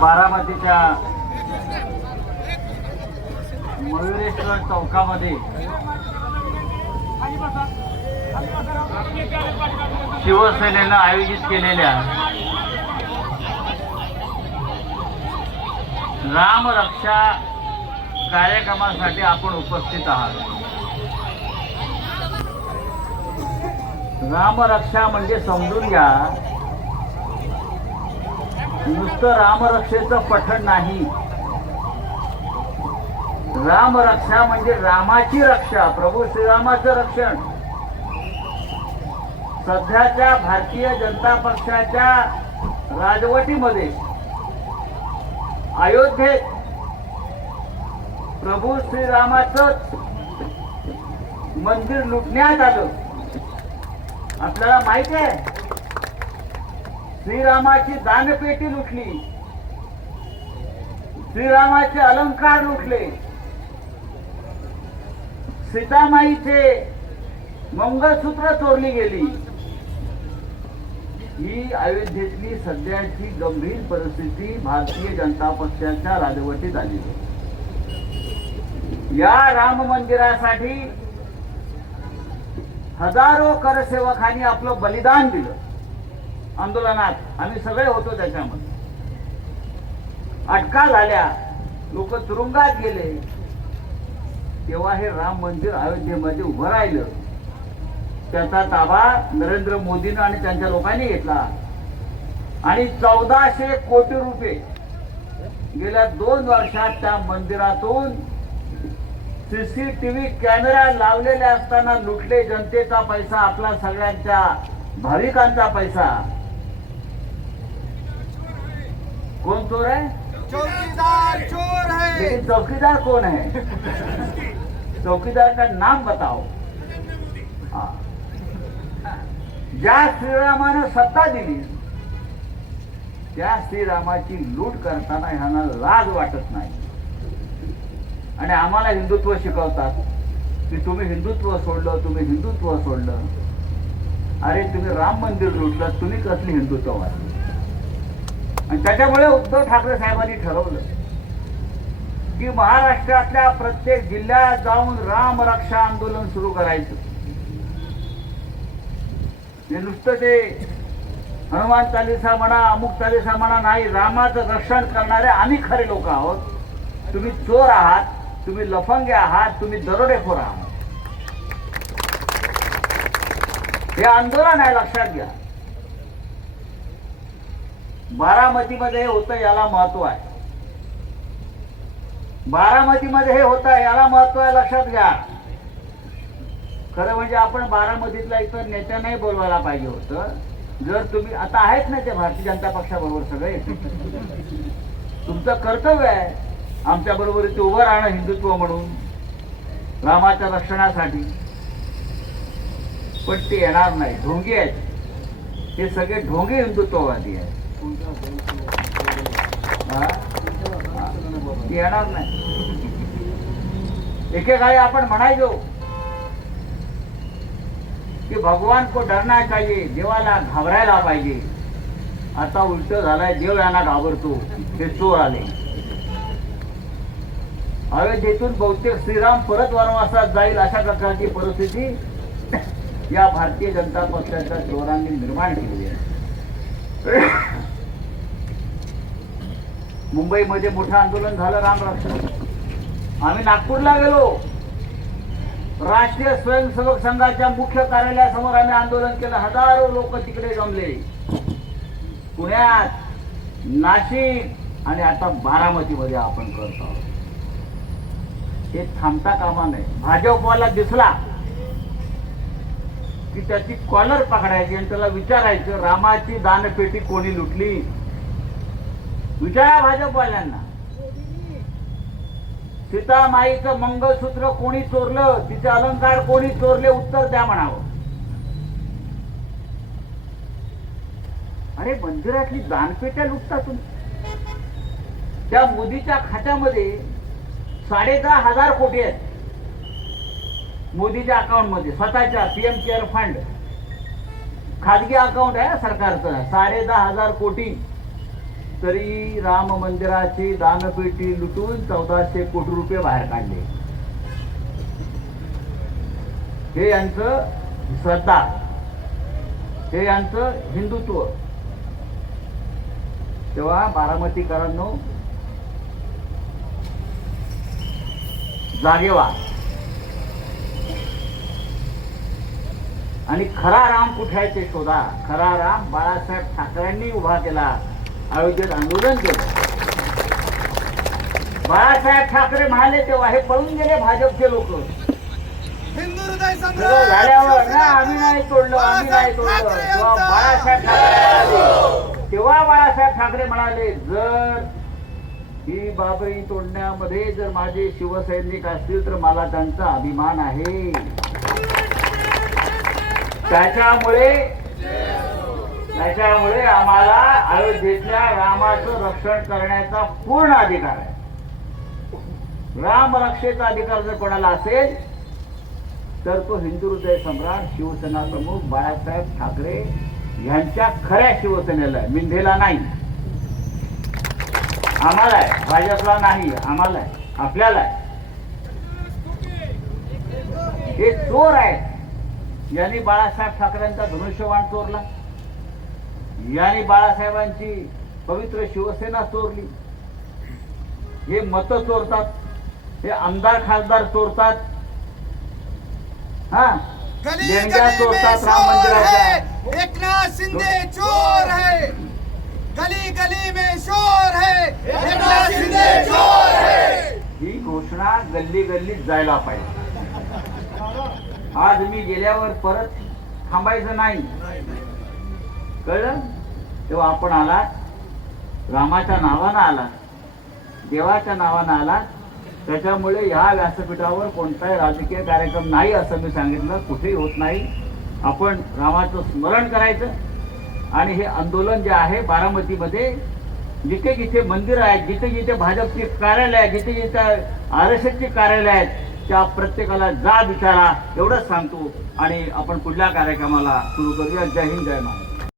बारामतीच्या मयुरेश्वर चौकामध्ये शिवसेनेनं आयोजित केलेल्या राम रक्षा कार्यक्रमासाठी आपण उपस्थित आहात. राम रक्षा म्हणजे समजून घ्या, नुसतं रामरक्षेचं पठण नाही. राम रक्षा म्हणजे रामाची रक्षा, प्रभू श्रीरामाचं रक्षण. सध्याच्या भारतीय जनता पक्षाच्या राजवटीमध्ये अयोध्येत प्रभू श्रीरामाचंच मंदिर लुटण्यात आलं. आपल्याला माहिती आहे, श्रीरामाची दानपेटी लुटली, श्रीरामाचे अलंकार लुटले, सीतामाईचे मंगळसूत्र चोरली गेली. ही अयोध्येतली सध्याची गंभीर परिस्थिती भारतीय जनता पक्षाच्या राजवटीत आली. या राम मंदिरासाठी हजारो करसेवकांनी आपलं बलिदान दिलं. आंदोलनात आम्ही सगळे होतो, त्याच्यामध्ये अटका झाल्या, लोक तुरुंगात गेले. तेव्हा हे राम मंदिर अयोध्येमध्ये उभं राहिलं. त्याचा ताबा नरेंद्र मोदींनी आणि त्यांच्या लोकांनी घेतला आणि 1400 कोटी रुपये गेल्या 2 वर्षात त्या मंदिरातून सीसीटीव्ही कॅमेरा लावलेले असताना लुटले. जनतेचा पैसा, आपला सगळ्यांच्या भाविकांचा पैसा. कौन चोर है? चौकीदार चोर है. लेकिन चौकीदार कौन है? चौकीदार का नाम बताओ. हाँ. ज्या श्रीरामानं सत्ता दिली त्या श्रीरामाची लूट करताना ह्यांना लाज वाटत नाही. आणि आम्हाला हिंदुत्व शिकवतात की तुम्ही हिंदुत्व सोडलं, तुम्ही हिंदुत्व सोडलं. अरे तुम्ही राम मंदिर लुटलं, तुम्ही कसली हिंदुत्ववादी? आणि त्याच्यामुळे उद्धव ठाकरे साहेबांनी ठरवलं की महाराष्ट्रातल्या प्रत्येक जिल्ह्यात जाऊन राम रक्षा आंदोलन सुरू करायचं. हे नुसतं ते हनुमान चालीसा म्हणा, अमुक चालीसा म्हणा नाही. रामाचं रक्षण करणारे आम्ही खरे लोक आहोत. तुम्ही चोर आहात, तुम्ही लफंगे आहात, तुम्ही दरोडेखोर आहात. हे आंदोलन आहे, लक्षात घ्या. बारामतीमध्ये हे होतं, याला महत्व आहे. बारामतीमध्ये हे होतं, याला महत्व आहे, लक्षात घ्या. खरं म्हणजे आपण बारामतीतला इतर नेत्या नाही बोलवायला पाहिजे होतं. जर तुम्ही आता आहेत ना ते भारतीय जनता पक्षाबरोबर सगळे, तुमचं कर्तव्य आहे आमच्या बरोबर इथे उभं राहणं हिंदुत्व म्हणून, रामाच्या रक्षणासाठी. पण ते येणार नाही, ढोंगी आहेत. हे सगळे ढोंगी हिंदुत्ववादी आहेत. ते येणार नाही. एकेकाळी आपण म्हणायचो कि भगवान को डरना चाहिए, देवाला घाबरायला पाहिजे. आता उलट झालाय, देव यांना घाबरतो. ते चोर आले. अयोध्येतून बहुतेक श्रीराम परत वनवासात जाईल अशा प्रकारची परिस्थिती या भारतीय जनता पक्षाच्या चोरांनी निर्माण केली आहे. मुंबईमध्ये मोठं आंदोलन झालं राम रक्षा. आम्ही नागपूरला गेलो. राष्ट्रीय स्वयंसेवक संघाच्या मुख्य कार्यालयासमोर आम्ही आंदोलन केलं. हजारो लोक तिकडे जमले. पुण्यात, नाशिक आणि आता बारामतीमध्ये आपण करतो. हे थांबता कामा नये. भाजपवाला दिसला की त्याची कॉलर पकडायची आणि त्याला विचारायचं रामाची दानपेटी कोणी लुटली. विचारा भाजपवाल्यांना. सीतामाईचं मंगळसूत्र कोणी चोरलं, तिचे अलंकार कोणी चोरले, उत्तर द्या म्हणावं. अरे मंदिरातली दानपेट्या लुटता तुम्ही. त्या मोदीच्या खात्यामध्ये 10,500 कोटी आहेत. मोदीच्या अकाउंट मध्ये, स्वतःच्या पीएम केअर फंड, खाजगी अकाउंट आहे सरकारचं. 10,500 कोटी. तरी राम मंदिराची दानपेटी लुटून 1400 कोटी रुपये बाहेर काढले. हे यांचं श्रद्धा, हे यांचं हिंदुत्व. तेव्हा बारामतीकरांनो, जागे व्हा आणि खरा राम कुठे आहे ते शोधा. खरा राम बाळासाहेब ठाकरेंनी उभा केला, अयोध्येत आंदोलन केलं. बाळासाहेब ठाकरे म्हणाले तेव्हा हे पळून गेले भाजपचे लोक. हिंदू हृदय सगळं झाल्यावर ना आम्ही नाही तोडलं, आम्ही नाही तोडलं. तेव्हा बाळासाहेब ठाकरे, तेव्हा बाळासाहेब ठाकरे म्हणाले, जर ही बाबरी तोडण्यामध्ये जर माझे शिवसैनिक असतील तर मला त्यांचा अभिमान आहे. त्याच्यामुळे आम्हाला अयोध्येतल्या रामाचं रक्षण करण्याचा पूर्ण अधिकार आहे. राम रक्षेचा अधिकार जर कोणाला असेल तर तो हिंदू हृदय सम्राट शिवसेना प्रमुख बाळासाहेब ठाकरे यांच्या खऱ्या शिवसेनेला आहे, मिंधेला नाही. आम्हाला आहे, भाजपला नाही. आम्हाला आहे, आपल्याला आहे. हे चोर आहेत. यांनी बाळासाहेब ठाकरेंचा धनुष्यबाण चोरला, यांनी बाळासाहेबांची पवित्र शिवसेना चोरली. हे मतं चोरतात, हे आमदार खासदार चोरतात, हा देणग्या चोरतात राम मंदिराच्या. एकनाथ शिंदे चोर है, गली गली में शोर है, एकनाथ शिंदे चोर है. ही घोषणा गल्ली गल्लीत जायला पाहिजे. आज मी गेल्यावर परत थांबायचं नाही, कळलं? तेव्हा आपण आलात, रामाच्या नावानं आलात, देवाच्या नावानं आलात. त्याच्यामुळे ह्या व्यासपीठावर कोणताही राजकीय कार्यक्रम नाही असं मी सांगितलं, कुठेही होत नाही. आपण रामाचं स्मरण करायचं आणि हे आंदोलन जे आहे बारामतीमध्ये जिथे जिथे मंदिर आहेत, जिथे जिथे भाजपची कार्यालय आहेत, जिथे जिथे RSSची कार्यालय आहेत, त्या प्रत्येकाला जा विचारा, एवढंच सांगतो आणि आपण पुढल्या कार्यक्रमाला सुरू करूया. जय हिंद, जय महाराष्ट्र.